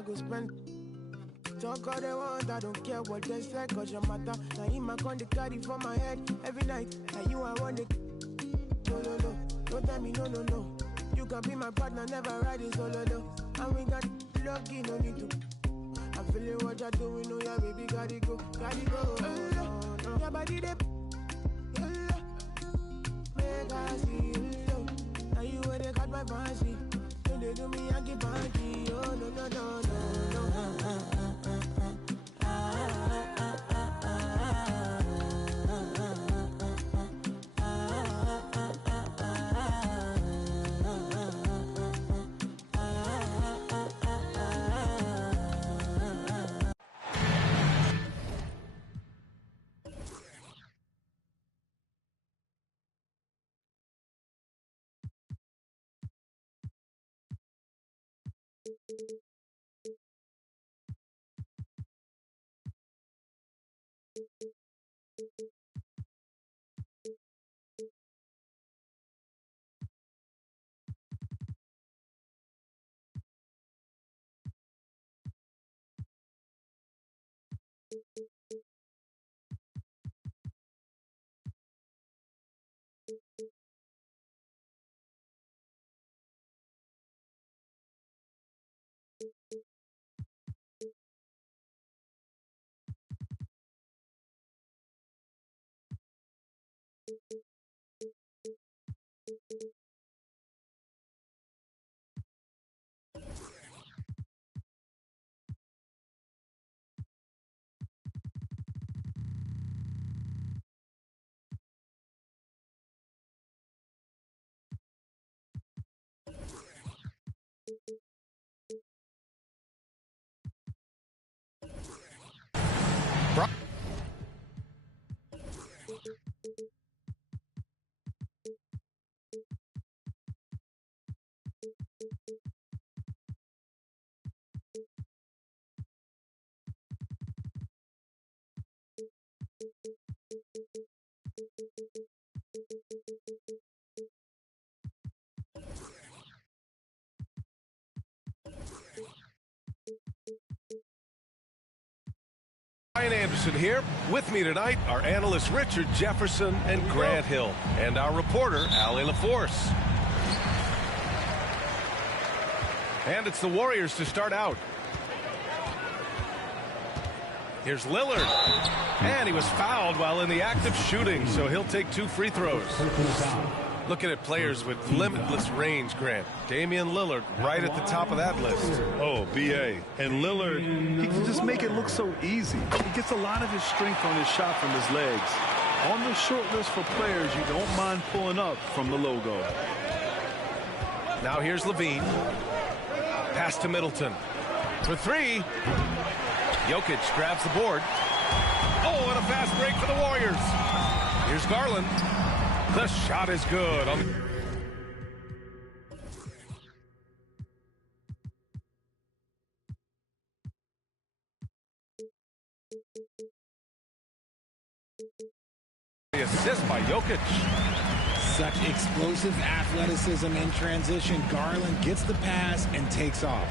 I go spend. Talk all they want, I don't care what they say, cause your matter. Now in my con, they carry for my head every night. And you, I want it. No, don't tell me no. You can be my partner, never ride it solo, though. And we got lucky, no need to. I'm feeling what you're doing, oh yeah, baby, gotta go. Your body, they make I see you. Now you where they got my fancy. When they do me, I get banky. Oh, no. Ryan Anderson here. With me tonight are analysts Richard Jefferson and Grant Hill, and our reporter, Allie LaForce. And it's the Warriors to start out. Here's Lillard. And he was fouled while in the act of shooting, so he'll take 2 free throws. Looking at players with limitless range, Grant. Damian Lillard right at the top of that list. Oh, B.A. And Lillard, he can just make it look so easy. He gets a lot of his strength on his shot from his legs. On the short list for players you don't mind pulling up from the logo. Now here's Levine. Pass to Middleton. For 3. Jokic grabs the board. Oh, and a fast break for the Warriors. Here's Garland. The shot is good. The assist by Jokic. Such explosive athleticism in transition. Garland gets the pass and takes off.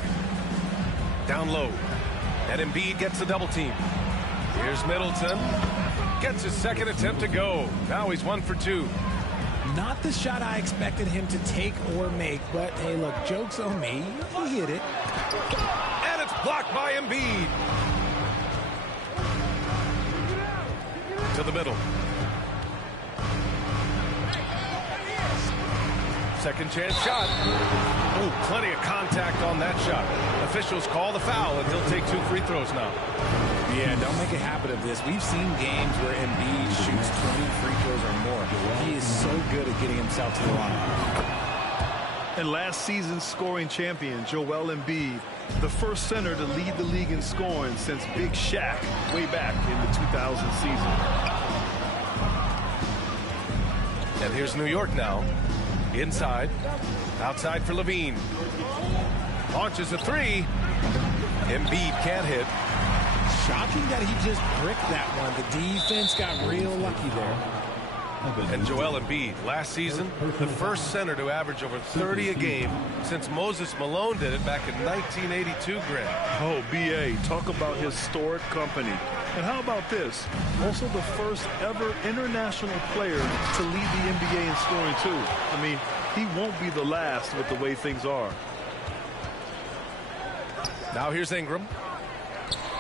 Down low. And Embiid gets the double team. Here's Middleton. Gets his second attempt to go. Now he's 1 for 2. Not the shot I expected him to take or make, but hey, look, joke's on me. He hit it. And it's blocked by Embiid. To the middle. Second chance shot. Oh, plenty of contact on that shot. Officials call the foul, and he'll take 2 free throws now. Yeah, don't make a habit of this. We've seen games where Embiid shoots 20 free throws or more. He is so good at getting himself to the line. And last season's scoring champion, Joel Embiid, the first center to lead the league in scoring since Big Shaq way back in the 2000 season. And here's New York now. Inside. Outside for Levine. Launches a 3. Embiid can't hit. Shocking that he just bricked that one. The defense got real lucky there. And Joel Embiid, last season, the first center to average over 30 a game since Moses Malone did it back in 1982, Greg. Oh, B.A., talk about historic company. And how about this? Also the first ever international player to lead the NBA in scoring, too. I mean, he won't be the last with the way things are. Now here's Ingram.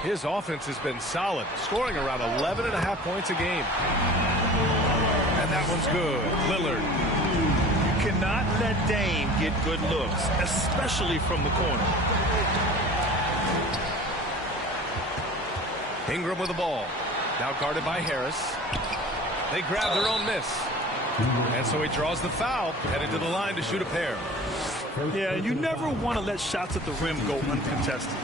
His offense has been solid, scoring around 11.5 points a game. And that one's good. Lillard. You cannot let Dame get good looks, especially from the corner. Ingram with the ball. Now guarded by Harris. They grab their own miss. And so he draws the foul, headed to the line to shoot a pair. Yeah, you never want to let shots at the rim go uncontested.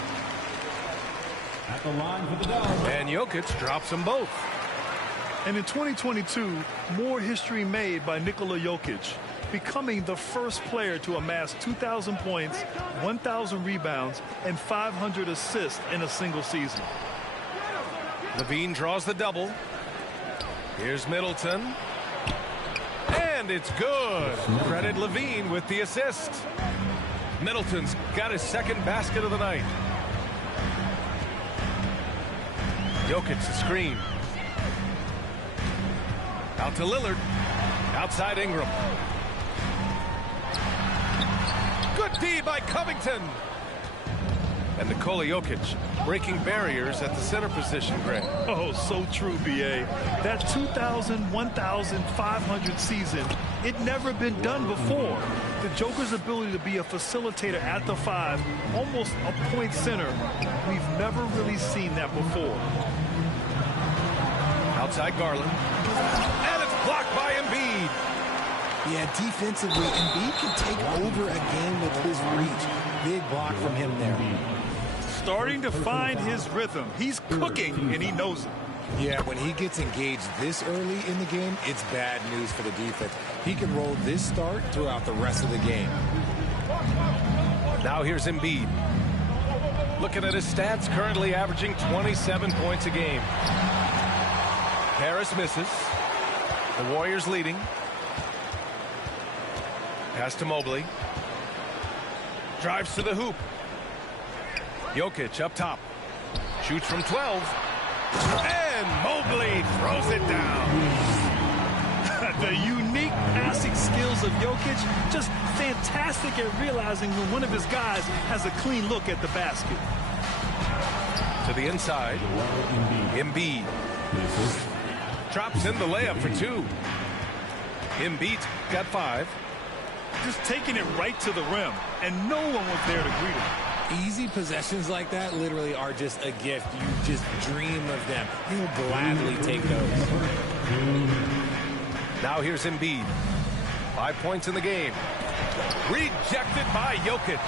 At the line for the dog. And Jokic drops them both. And in 2022, more history made by Nikola Jokic, becoming the first player to amass 2,000 points, 1,000 rebounds, and 500 assists in a single season. Levine draws the double. Here's Middleton. And it's good. Credit Levine with the assist. Middleton's got his second basket of the night. Jokic the screen. Out to Lillard. Outside Ingram. Good D by Covington. And Nikola Jokic breaking barriers at the center position, Greg. Oh, so true, B.A. That 2,000, 1,500 season, it never been done before. The Joker's ability to be a facilitator at the 5, almost a point center, we've never really seen that before. Outside Garland. And it's blocked by Embiid. Yeah, defensively, Embiid can take over a game with his reach. Big block from him there. Starting to find his rhythm. He's cooking, and he knows it. Yeah, when he gets engaged this early in the game, it's bad news for the defense. He can roll this start throughout the rest of the game. Now here's Embiid. Looking at his stats, currently averaging 27 points a game. Harris misses. The Warriors leading. Pass to Mobley. Drives to the hoop. Jokic up top. Shoots from 12. And Mobley throws it down. The unique passing skills of Jokic, just fantastic at realizing when one of his guys has a clean look at the basket. To the inside. Embiid. Drops in the layup for 2. Embiid's got 5. Just taking it right to the rim, and no one was there to greet him. Easy possessions like that literally are just a gift. You just dream of them. He'll gladly take those. Now here's Embiid. 5 points in the game. Rejected by Jokic.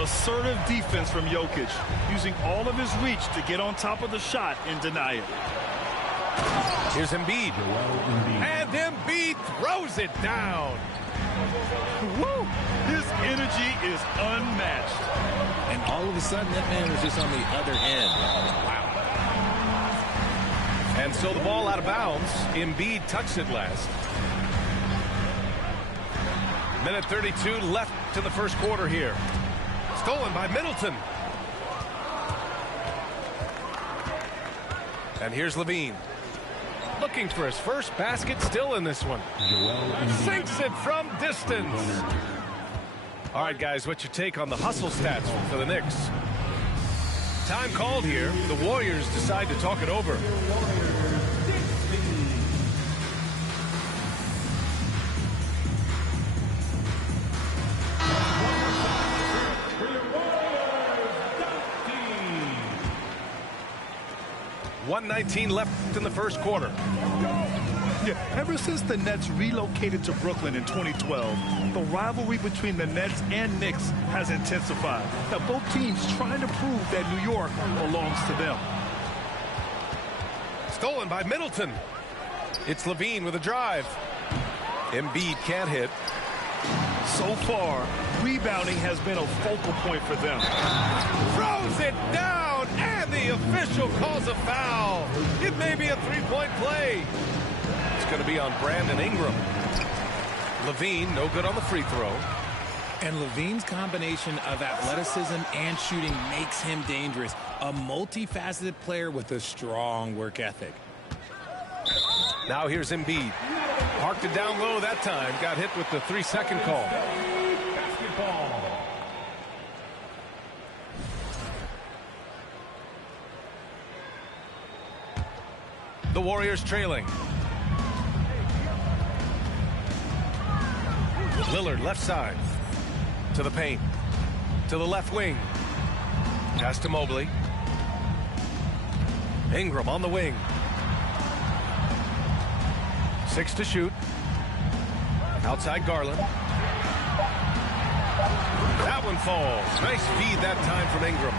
Assertive defense from Jokic, using all of his reach to get on top of the shot and deny it. Here's Embiid. And Embiid throws it down. Woo! His energy is unmatched. And all of a sudden, that man was just on the other end. Wow. And so the ball out of bounds. Embiid touched it last. Minute 32 left in the first quarter here. Stolen by Middleton. And here's Levine. Looking for his first basket, still in this one. Sinks it from distance. All right, guys, what's your take on the hustle stats for the Knicks? Time called here. The Warriors decide to talk it over. .119 left in the first quarter. Yeah, ever since the Nets relocated to Brooklyn in 2012, the rivalry between the Nets and Knicks has intensified. Now, both teams trying to prove that New York belongs to them. Stolen by Middleton. It's Levine with a drive. Embiid can't hit. So far, rebounding has been a focal point for them. Throws it down, and the official calls a foul. It may be a three-point play. going to be on Brandon Ingram. Levine, no good on the free throw. And Levine's combination of athleticism and shooting makes him dangerous. A multifaceted player with a strong work ethic. Now here's Embiid. Parked it down low that time. Got hit with the 3-second call. Basketball. The Warriors trailing. Lillard left side. To the paint. To the left wing. Pass to Mobley. Ingram on the wing. 6 to shoot. Outside Garland. That one falls. Nice feed that time from Ingram.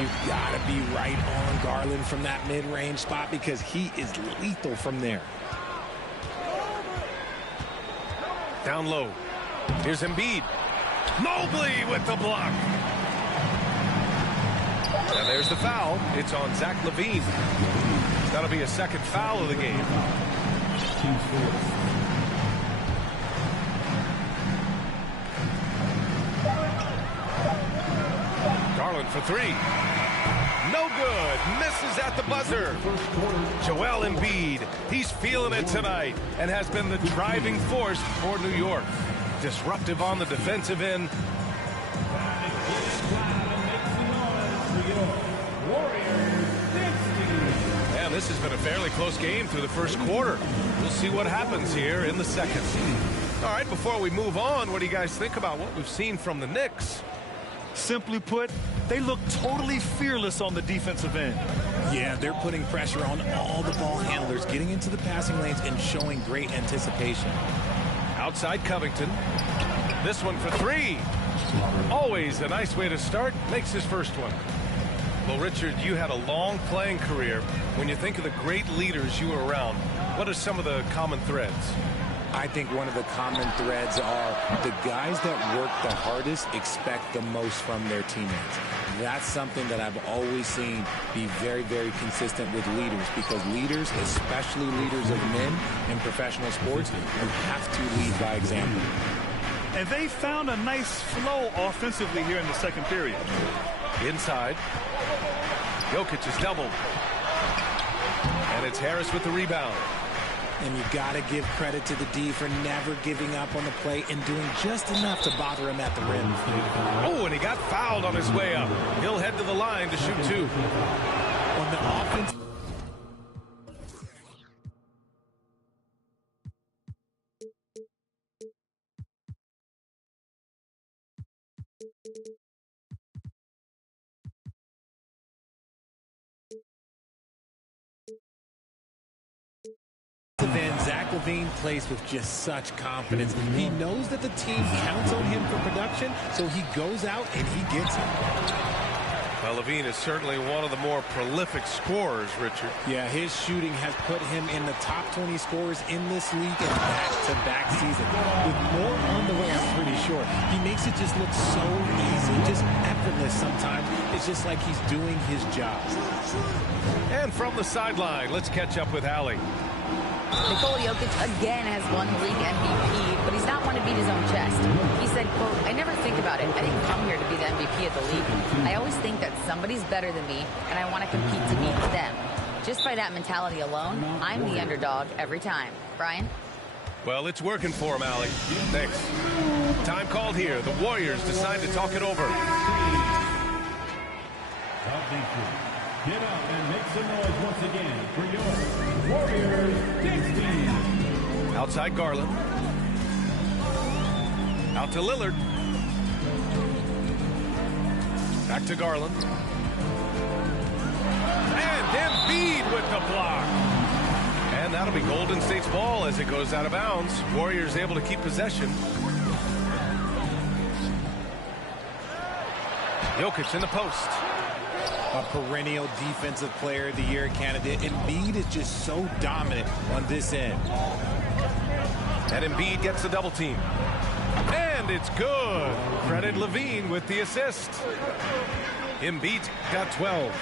You've got to be right on Garland from that mid-range spot because he is lethal from there. Down low. Here's Embiid. Mobley with the block. And there's the foul. It's on Zach LaVine. That'll be a second foul of the game. Garland for 3. No good. Misses at the buzzer. Joel Embiid. He's feeling it tonight and has been the driving force for New York. Disruptive on the defensive end. Man, this has been a fairly close game through the first quarter. We'll see what happens here in the second. All right, before we move on, what do you guys think about what we've seen from the Knicks? Simply put, they look totally fearless on the defensive end. Yeah, they're putting pressure on all the ball handlers, getting into the passing lanes and showing great anticipation. Outside Covington. This one for 3. Always a nice way to start. Makes his first one. Well, Richard, you had a long playing career. When you think of the great leaders you were around, what are some of the common threads? I think one of the common threads are the guys that work the hardest expect the most from their teammates. That's something that I've always seen be very, very consistent with leaders, because leaders, especially leaders of men in professional sports, you have to lead by example. And they found a nice flow offensively here in the second period. Inside. Jokic is doubled. And it's Harris with the rebound. And you got to give credit to the D for never giving up on the play and doing just enough to bother him at the rim. Oh, and he got fouled on his way up. He'll head to the line to shoot 2. On the offense. Then Zach LaVine plays with just such confidence. He knows that the team counts on him for production, so he goes out and he gets it. Well, LaVine is certainly one of the more prolific scorers, Richard. Yeah, his shooting has put him in the top 20 scorers in this league in back-to-back season. With more on the way, I'm pretty sure. He makes it just look so easy, just effortless sometimes. It's just like he's doing his job. And from the sideline, let's catch up with Allie. Nikola Jokic again has won the league MVP, but he's not one to beat his own chest. He said, quote, "I never think about it. I didn't come here to be the MVP of the league. I always think that somebody's better than me, and I want to compete to beat them. Just by that mentality alone, I'm the underdog every time." Brian? Well, it's working for him, Allie. Thanks. Time called here. The Warriors decide to talk it over. Get up and make some noise once again for your Warriors Knicks team. Outside Garland. Out to Lillard. Back to Garland. And Embiid with the block. And that'll be Golden State's ball as it goes out of bounds. Warriors able to keep possession. Jokic in the post. A perennial defensive player of the year candidate. Embiid is just so dominant on this end. And Embiid gets the double team. And it's good. Credit LaVine with the assist. Embiid got 12.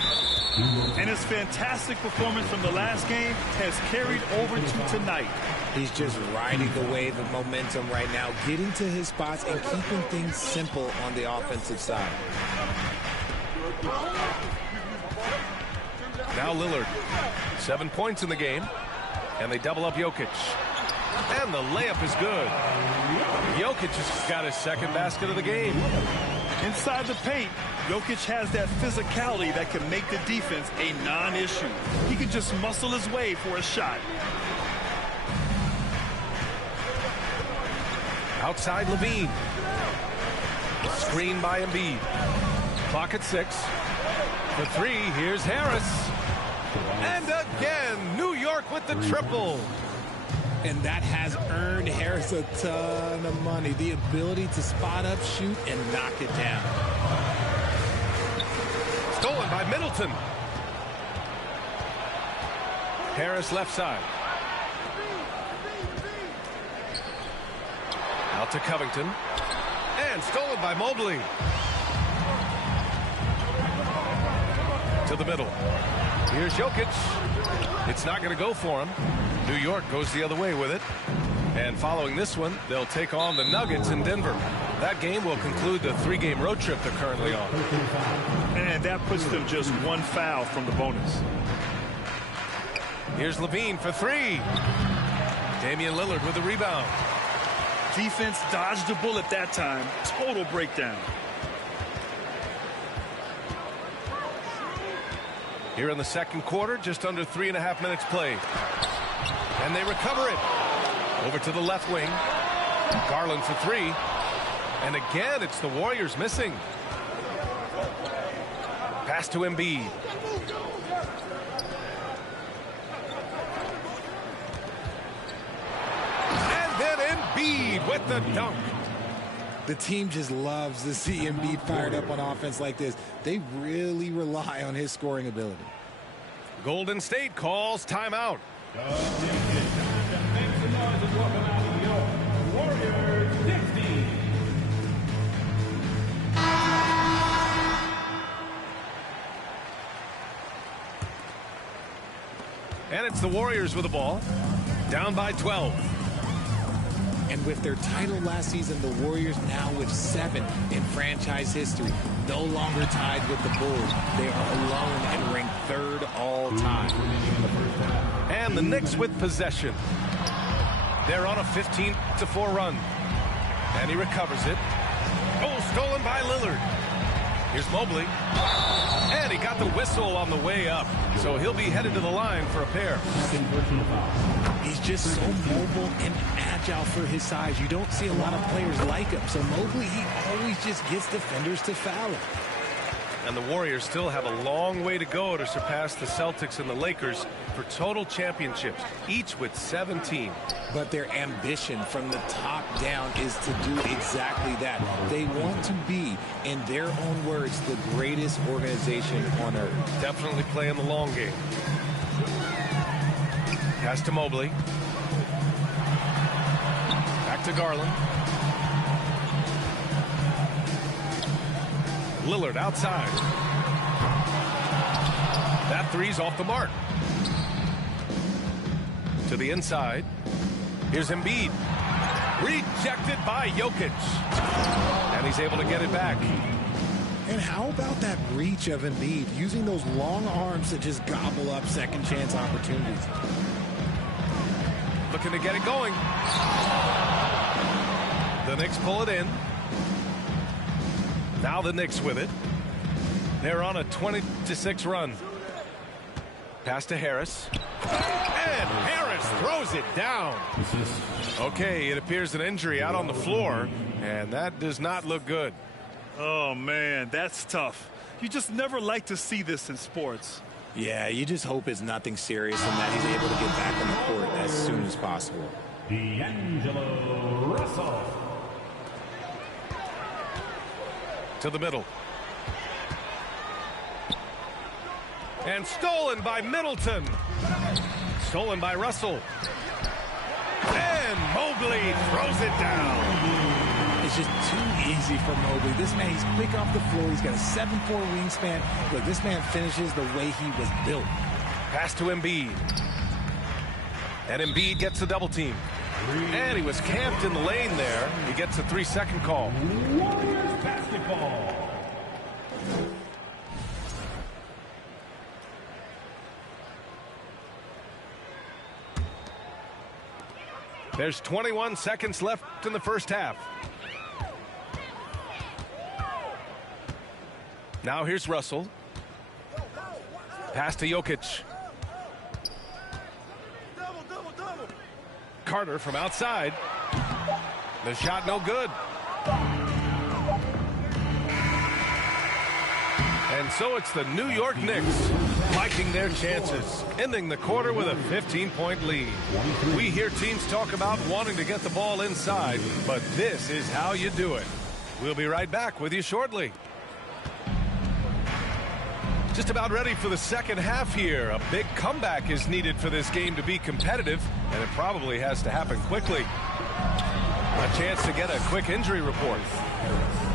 And his fantastic performance from the last game has carried over to tonight. He's just riding the wave of momentum right now, getting to his spots and keeping things simple on the offensive side. Now Lillard, 7 points in the game, and they double up Jokic. And the layup is good. Jokic has got his second basket of the game. Inside the paint, Jokic has that physicality that can make the defense a non-issue. He can just muscle his way for a shot. Outside Levine. Screen by Embiid. Clock at 6. For 3, here's Harris. And again, New York with the triple. And that has earned Harris a ton of money. The ability to spot up, shoot, and knock it down. Stolen by Middleton. Harris left side. Out to Covington. And stolen by Mobley. To the middle. Here's Jokic. It's not going to go for him. New York goes the other way with it. And following this one, they'll take on the Nuggets in Denver. That game will conclude the 3-game road trip they're currently on. And that puts them just one foul from the bonus. Here's Levine for 3. Damian Lillard with the rebound. Defense dodged a bullet that time. Total breakdown. Here in the second quarter, just under 3.5 minutes played. And they recover it. Over to the left wing. Garland for 3. And again, it's the Warriors missing. Pass to Embiid. And then Embiid with the dunk. The team just loves to see Embiid fired up on offense like this. They really rely on his scoring ability. Golden State calls timeout. And it's the Warriors with the ball. Down by 12. And with their title last season, the Warriors now with 7 in franchise history. No longer tied with the Bulls. They are alone and ranked 3rd all time. And the Knicks with possession. They're on a 15-4 run. And he recovers it. Oh, stolen by Lillard. Here's Mobley. And he got the whistle on the way up. So he'll be headed to the line for a pair. He's just so mobile and agile for his size. You don't see a lot of players like him. So Mobley, he always just gets defenders to foul him. And the Warriors still have a long way to go to surpass the Celtics and the Lakers for total championships, each with 17. But their ambition from the top down is to do exactly that. They want to be, in their own words, the greatest organization on earth. Definitely playing the long game. Pass to Mobley. Back to Garland. Lillard outside. That three's off the mark. To the inside. Here's Embiid. Rejected by Jokic. And he's able to get it back. And how about that reach of Embiid, using those long arms to just gobble up second chance opportunities? Looking to get it going. The Knicks pull it in. Now the Knicks with it. They're on a 20-6 run. Pass to Harris. And Harris throws it down. Okay, it appears an injury out on the floor, and that does not look good. Oh, man, that's tough. You just never like to see this in sports. Yeah, you just hope it's nothing serious and that he's able to get back on the court as soon as possible. D'Angelo Russell. To the middle. And stolen by Middleton. Stolen by Russell. And Mobley throws it down. It's was just too easy for Mobley. This man, he's quick off the floor. He's got a 7'4" wingspan. Look, this man finishes the way he was built. Pass to Embiid. And Embiid gets the double team. And he was camped in the lane there. He gets a 3-second call. Warriors basketball. There's 21 seconds left in the first half. Now here's Russell. Pass to Jokic. Carter from outside. The shot no good. And so it's the New York Knicks liking their chances, ending the quarter with a 15-point lead. We hear teams talk about wanting to get the ball inside, but this is how you do it. We'll be right back with you shortly. Just about ready for the second half here. A big comeback is needed for this game to be competitive, and it probably has to happen quickly. A chance to get a quick injury report.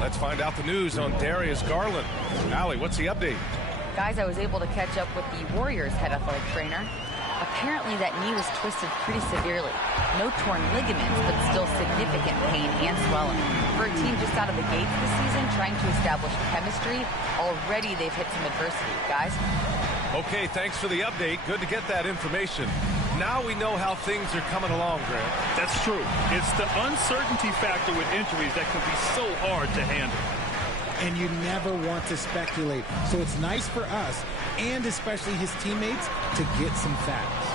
Let's find out the news on Darius Garland. Allie, what's the update? Guys, I was able to catch up with the Warriors head athletic trainer. Apparently that knee was twisted pretty severely. No torn ligaments, but still significant pain and swelling. For a team just out of the gates this season, trying to establish chemistry, already they've hit some adversity. Guys? Okay, thanks for the update. Good to get that information. Now we know how things are coming along, Grant. That's true. It's the uncertainty factor with injuries that can be so hard to handle. And you never want to speculate. So it's nice for us, and especially his teammates, to get some facts.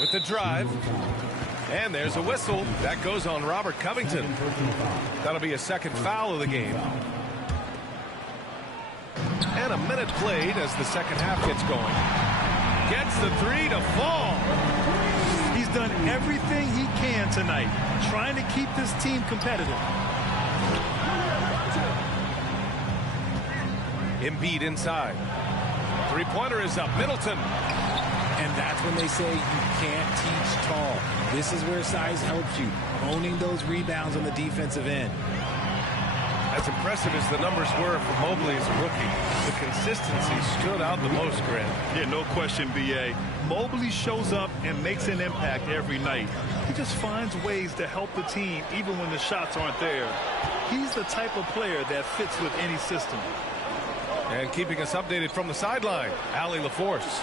With the drive. And there's a whistle. That goes on Robert Covington. That'll be a second foul of the game. And a minute played as the second half gets going. Gets the three to fall. He's done everything he can tonight, trying to keep this team competitive. Embiid inside. Three-pointer is up. Middleton. And that's when they say you can't teach tall. This is where size helps you, owning those rebounds on the defensive end. As impressive as the numbers were for Mobley as a rookie, the consistency stood out the most, Grant. Yeah, no question, B.A. Mobley shows up and makes an impact every night. He just finds ways to help the team even when the shots aren't there. He's the type of player that fits with any system. And keeping us updated from the sideline, Allie LaForce.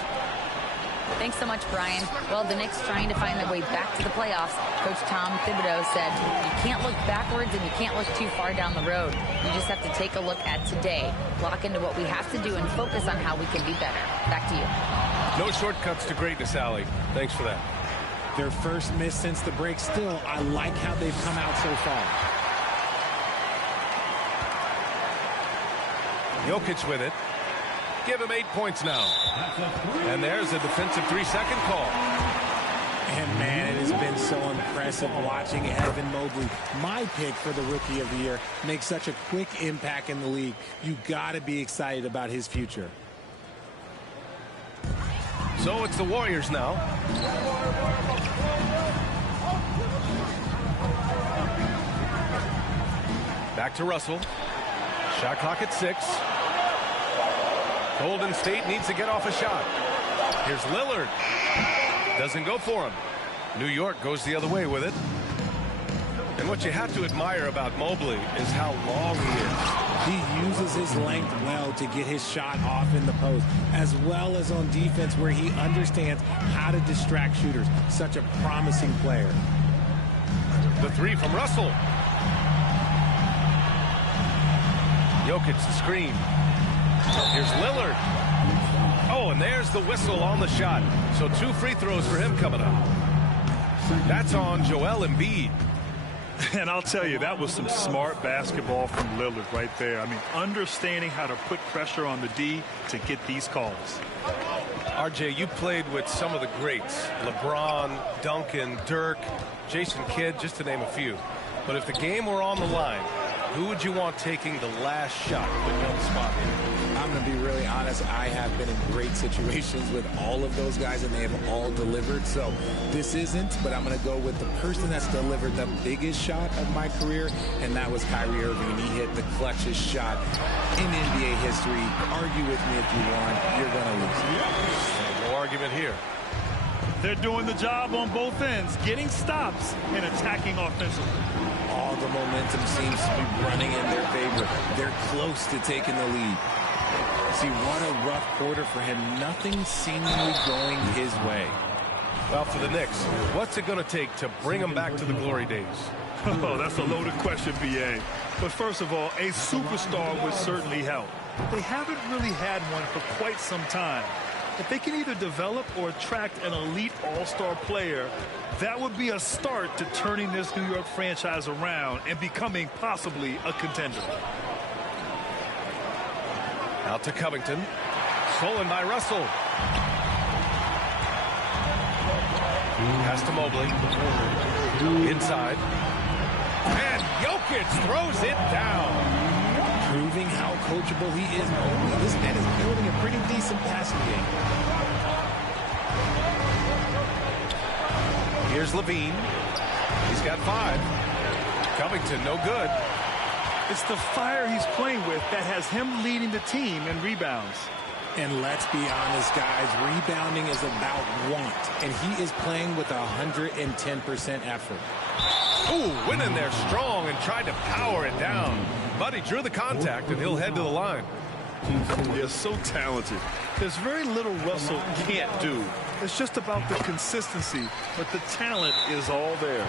Thanks so much, Brian. Well, the Knicks trying to find their way back to the playoffs. Coach Tom Thibodeau said, you can't look backwards and you can't look too far down the road. You just have to take a look at today, lock into what we have to do, and focus on how we can be better. Back to you. No shortcuts to greatness, Allie. Thanks for that. Their first miss since the break. Still, I like how they've come out so far. Jokic with it. Give him 8 points now. And there's a defensive 3-second call. And, man, it has been so impressive watching Evan Mobley, my pick for the Rookie of the Year, make such a quick impact in the league. You got to be excited about his future. So it's the Warriors now. Back to Russell. Shot clock at 6. Golden State needs to get off a shot. Here's Lillard. Doesn't go for him. New York goes the other way with it. And what you have to admire about Mobley is how long he is. He uses his length well to get his shot off in the post, as well as on defense where he understands how to distract shooters. Such a promising player. The three from Russell. Jokic the screen. Here's Lillard. Oh, and there's the whistle on the shot. So 2 free throws for him coming up. That's on Joel Embiid. And I'll tell you, that was some smart basketball from Lillard right there. I mean, understanding how to put pressure on the D to get these calls. RJ, you played with some of the greats. LeBron, Duncan, Dirk, Jason Kidd, just to name a few. But if the game were on the line, Who would you want taking the last shot? Put you on the spot here. I'm going to be really honest. I have been in great situations with all of those guys, and they have all delivered. So this isn't, but I'm going to go with the person that's delivered the biggest shot of my career, and that was Kyrie Irving. He hit the clutchest shot in NBA history. Argue with me if you want. You're going to lose. No argument here. They're doing the job on both ends, getting stops and attacking offensively. All the momentum seems to be running in their favor. They're close to taking the lead. See, what a rough quarter for him. Nothing seemingly going his way. Well, for the Knicks, what's it going to take to bring them back to the glory days? Oh, that's a loaded question, B.A. But first of all, a superstar would certainly help. They haven't really had one for quite some time. If they can either develop or attract an elite all-star player, that would be a start to turning this New York franchise around and becoming possibly a contender. Out to Covington. Stolen by Russell. Pass to Mobley. Inside. And Jokic throws it down. Proving how coachable he is. Mobley, this man is building a pretty decent passing game. Here's Levine. He's got 5. Covington, no good. It's the fire he's playing with that has him leading the team in rebounds. And let's be honest, guys, rebounding is about want. And he is playing with 110% effort. Ooh, went in there strong and tried to power it down. But he drew the contact, and he'll head to the line. He is so talented. There's very little Russell can't do. It's just about the consistency, but the talent is all there.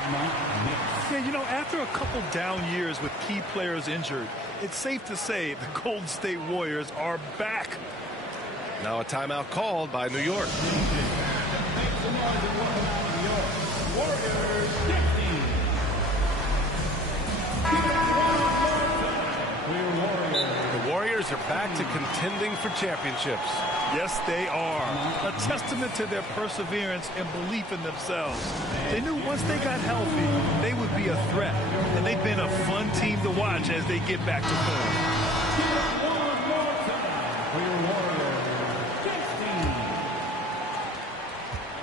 Yeah, you know, after a couple down years with key players injured, it's safe to say the Golden State Warriors are back. Now a timeout called by New York. The Warriors are back to contending for championships. Yes, they are. A testament to their perseverance and belief in themselves. They knew once they got healthy, they would be a threat. And they've been a fun team to watch as they get back to form.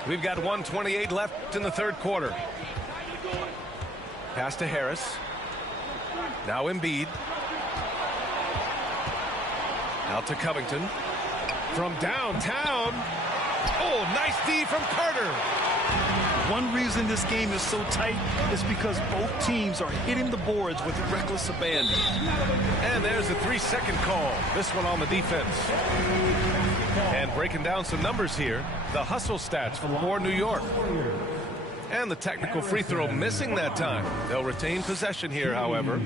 We've got 1:28 left in the third quarter. Pass to Harris. Now Embiid. Out to Covington. From downtown. Oh, nice D from Carter. One reason this game is so tight is because both teams are hitting the boards with reckless abandon. And there's a 3-second call. This one on the defense. And breaking down some numbers here, the hustle stats for New York. And the technical free throw missing that time. They'll retain possession here, however.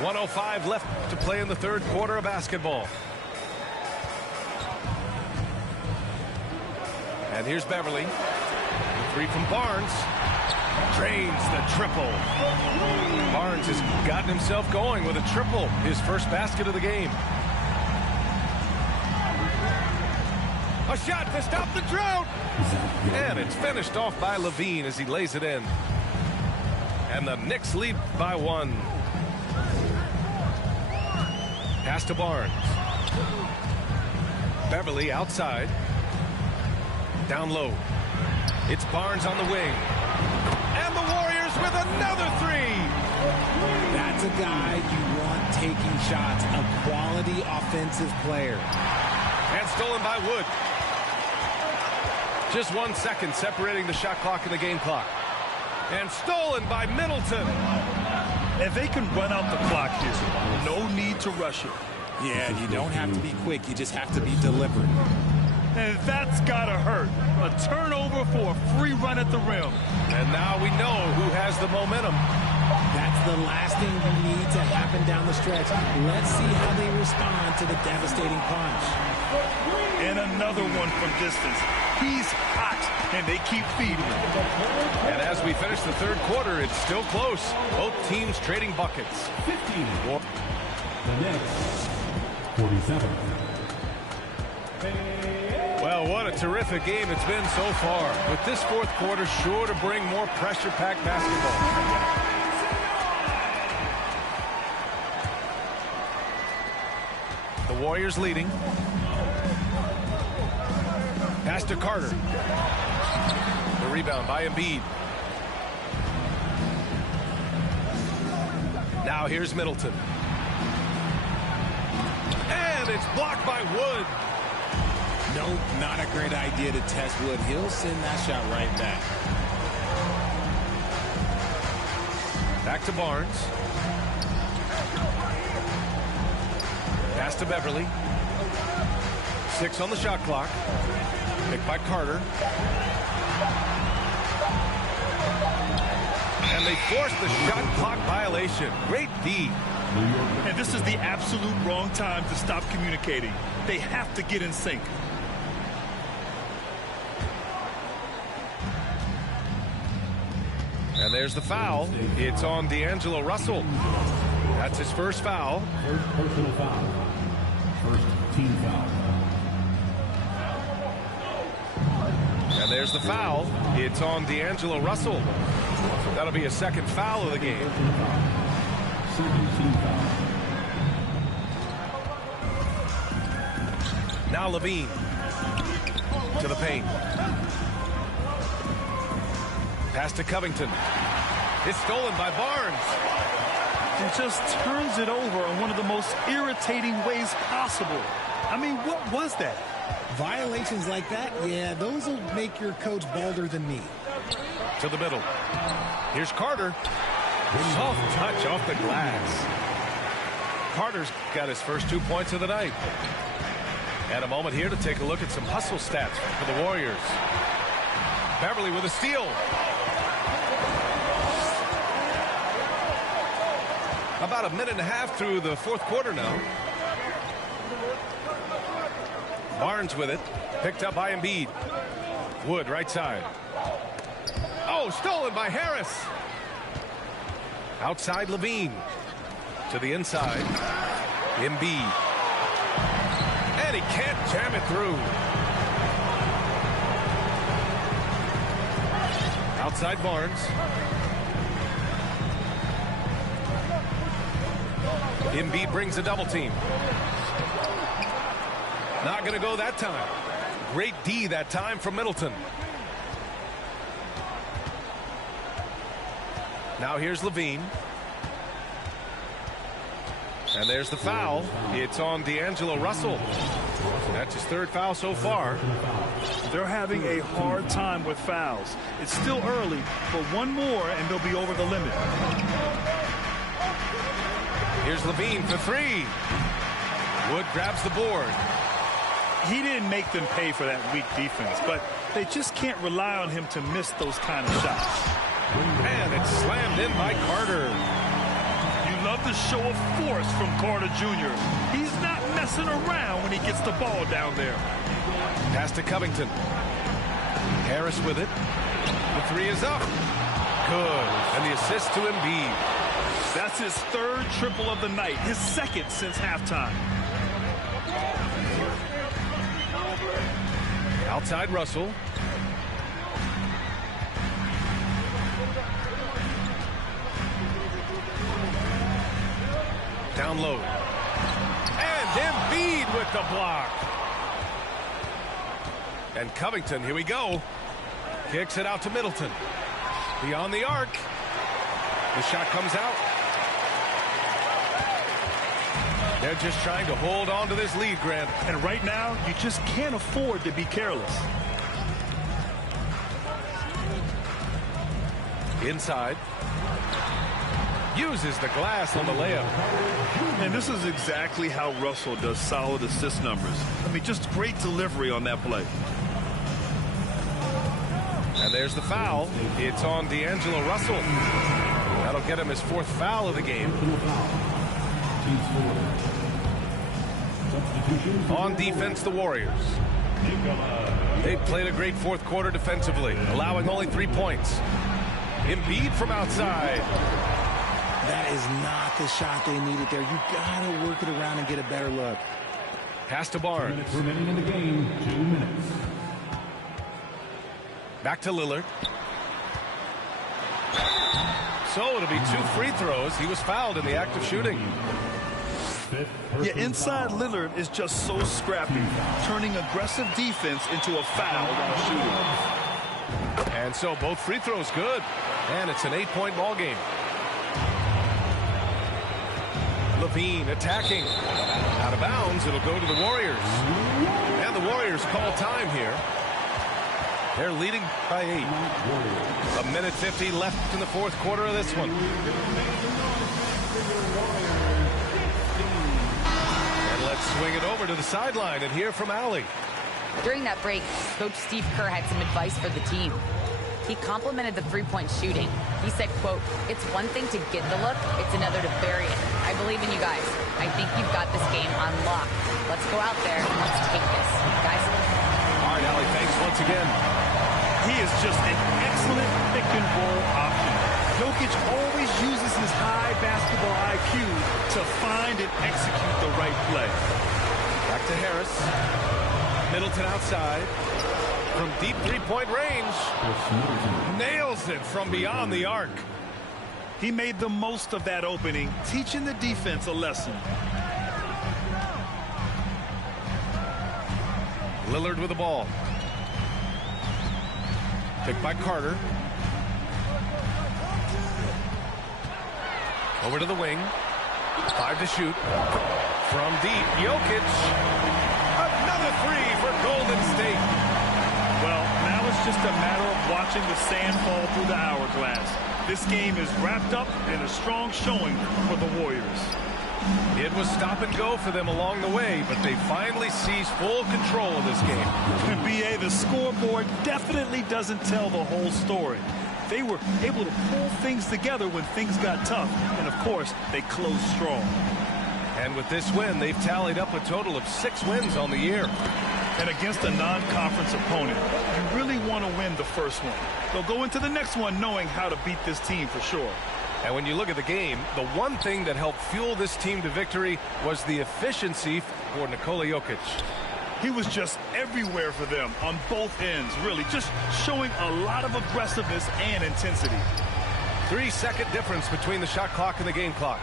1:05 left to play in the third quarter of basketball. And here's Beverly. 3 from Barnes. Drains the triple. Barnes has gotten himself going with a triple. His first basket of the game. A shot to stop the drought. And it's finished off by Levine as he lays it in. And the Knicks lead by 1. Pass to Barnes. Beverly outside. Down low. It's Barnes on the wing. And the Warriors with another 3. That's a guy you want taking shots. A quality offensive player. And stolen by Wood. Just 1 second separating the shot clock and the game clock. And stolen by Middleton. And they can run out the clock here. No need to rush it. Yeah, you don't have to be quick. You just have to be deliberate. And that's gotta hurt. A turnover for a free run at the rim. And now we know who has the momentum. That's the last thing you need to happen down the stretch. Let's see how they respond to the devastating punch. And another one from distance. He's hot, and they keep feeding him. And as we finish the third quarter, it's still close. Both teams trading buckets. 15. The Knicks, 47. Well, what a terrific game it's been so far. With this fourth quarter sure to bring more pressure-packed basketball. Warriors leading. Pass to Carter. The rebound by Embiid. Now here's Middleton. And it's blocked by Wood. Nope, not a great idea to test Wood. He'll send that shot right back. Back to Barnes. Pass to Beverly. 6 on the shot clock. Picked by Carter. And they force the shot clock violation. Great D. And this is the absolute wrong time to stop communicating. They have to get in sync. And there's the foul. It's on D'Angelo Russell. That's his first foul. First personal foul. First team foul. And there's the foul. It's on D'Angelo Russell. That'll be a second foul of the game. Second team foul. Now Levine to the paint. Pass to Covington. It's stolen by Barnes. And just turns it over in one of the most irritating ways possible. I mean, what was that? Violations like that, yeah, those will make your coach balder than me. To the middle. Here's Carter. Soft touch off the glass. Carter's got his first 2 points of the night. And a moment here to take a look at some hustle stats for the Warriors. Beverly with a steal. About a minute and a half through the fourth quarter now. Barnes with it. Picked up by Embiid. Wood right side. Oh, stolen by Harris. Outside Levine. To the inside. Embiid. And he can't jam it through. Outside Barnes. Embiid brings a double team. Not going to go that time. Great D that time from Middleton. Now here's Levine. And there's the foul. It's on D'Angelo Russell. That's his third foul so far. They're having a hard time with fouls. It's still early, but one more and they'll be over the limit. Here's Levine for 3. Wood grabs the board. He didn't make them pay for that weak defense, but they just can't rely on him to miss those kind of shots. And it's slammed in by Carter. You love the show of force from Carter Jr. He's not messing around when he gets the ball down there. Pass to Covington. Harris with it. The 3 is up. Good. And the assist to Embiid. That's his third triple of the night, his second since halftime. Outside Russell. Down low. And Embiid with the block. And Covington, here we go. Kicks it out to Middleton. Beyond the arc. The shot comes out. They're just trying to hold on to this lead, Grant. And right now, you just can't afford to be careless. Inside. Uses the glass on the layup. And this is exactly how Russell does solid assist numbers. I mean, just great delivery on that play. And there's the foul. It's on D'Angelo Russell. That'll get him his 4th foul of the game. On defense, the Warriors. They played a great fourth quarter defensively, allowing only 3 points. Embiid from outside. That is not the shot they needed there. You got to work it around and get a better look. Pass to Barnes. 2 minutes remaining in the game. 2 minutes. Back to Lillard. So it'll be 2 free throws. He was fouled in the act of shooting. Yeah, inside Lillard is just so scrappy, turning aggressive defense into a foul while shooting. And so both free throws good. And it's an 8-point ball game. Levine attacking. Out of bounds, it'll go to the Warriors. And the Warriors call time here. They're leading by 8. 1:50 left in the fourth quarter of this one. And let's swing it over to the sideline and hear from Allie. During that break, Coach Steve Kerr had some advice for the team. He complimented the three-point shooting. He said, quote, "It's one thing to get the look, it's another to bury it. I believe in you guys. I think you've got this game on lock. Let's go out there and let's take this, guys." All right, Allie, thanks once again. He is just an excellent pick-and-roll option. Jokic always uses his high basketball IQ to find and execute the right play. Back to Harris. Middleton outside. From deep three-point range. Nails it from beyond the arc. He made the most of that opening, teaching the defense a lesson. Lillard with the ball. Picked by Carter. Over to the wing. 5 to shoot. From deep, Jokic. Another three for Golden State. Well, now it's just a matter of watching the sand fall through the hourglass. This game is wrapped up in a strong showing for the Warriors. It was stop and go for them along the way, but they finally seized full control of this game. BA, the scoreboard definitely doesn't tell the whole story. They were able to pull things together when things got tough, and of course, they closed strong. And with this win, they've tallied up a total of 6 wins on the year. And against a non-conference opponent, you really want to win the first one. They'll go into the next one knowing how to beat this team for sure. And when you look at the game, the one thing that helped fuel this team to victory was the efficiency for Nikola Jokic. He was just everywhere for them on both ends, really, just showing a lot of aggressiveness and intensity. 3-second difference between the shot clock and the game clock.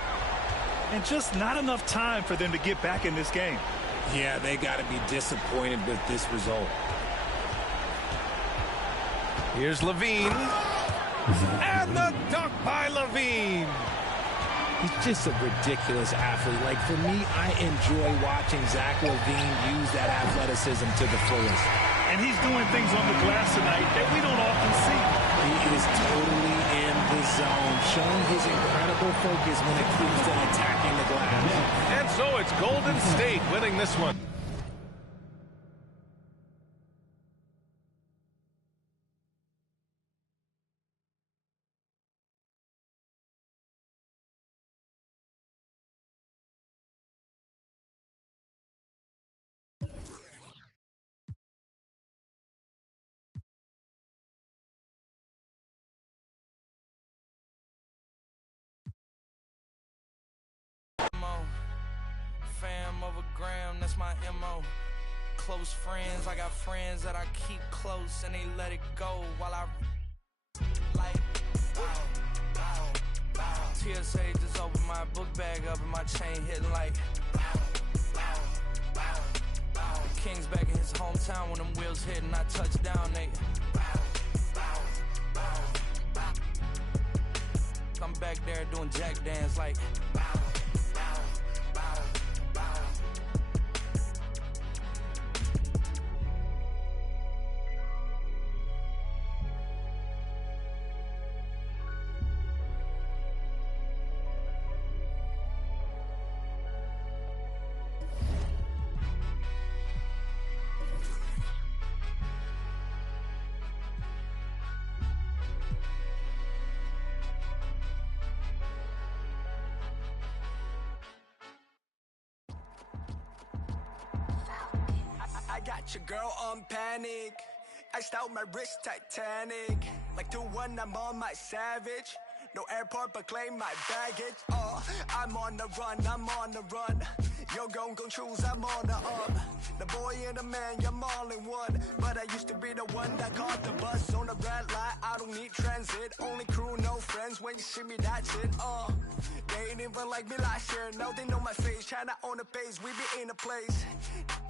And just not enough time for them to get back in this game. Yeah, they got to be disappointed with this result. Here's Levine. And the dunk by Levine. He's just a ridiculous athlete. Like, for me, I enjoy watching Zach Levine use that athleticism to the fullest. And he's doing things on the glass tonight that we don't often see. He is totally in the zone, showing his incredible focus when it comes to attacking the glass. And so it's Golden State winning this one. Fam over gram, that's my MO. Close friends, I got friends that I keep close and they let it go while I like TSA just opened my book bag up and my chain hitting like King's back in his hometown when them wheels hit and I touch down, they I'm back there doing jack dance like I got your girl on panic. Iced out my wrist Titanic. Like 2-1, I'm on my savage. No airport, but claim my baggage. Oh, I'm on the run, I'm on the run. You're gon' choose, I'm on the up. The boy and the man, you're all in one. But I used to be the one that caught the bus on the red light. I don't need transit, only crew, no friends. When you see me, that's it. They ain't even like me last year. Now they know my face. China on the base, we be in a place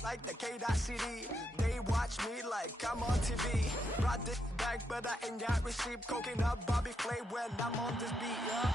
like the K.CD. They watch me like I'm on TV. Brought this back, but I ain't got receipt. Coking up Bobby Flay when I'm on this beat.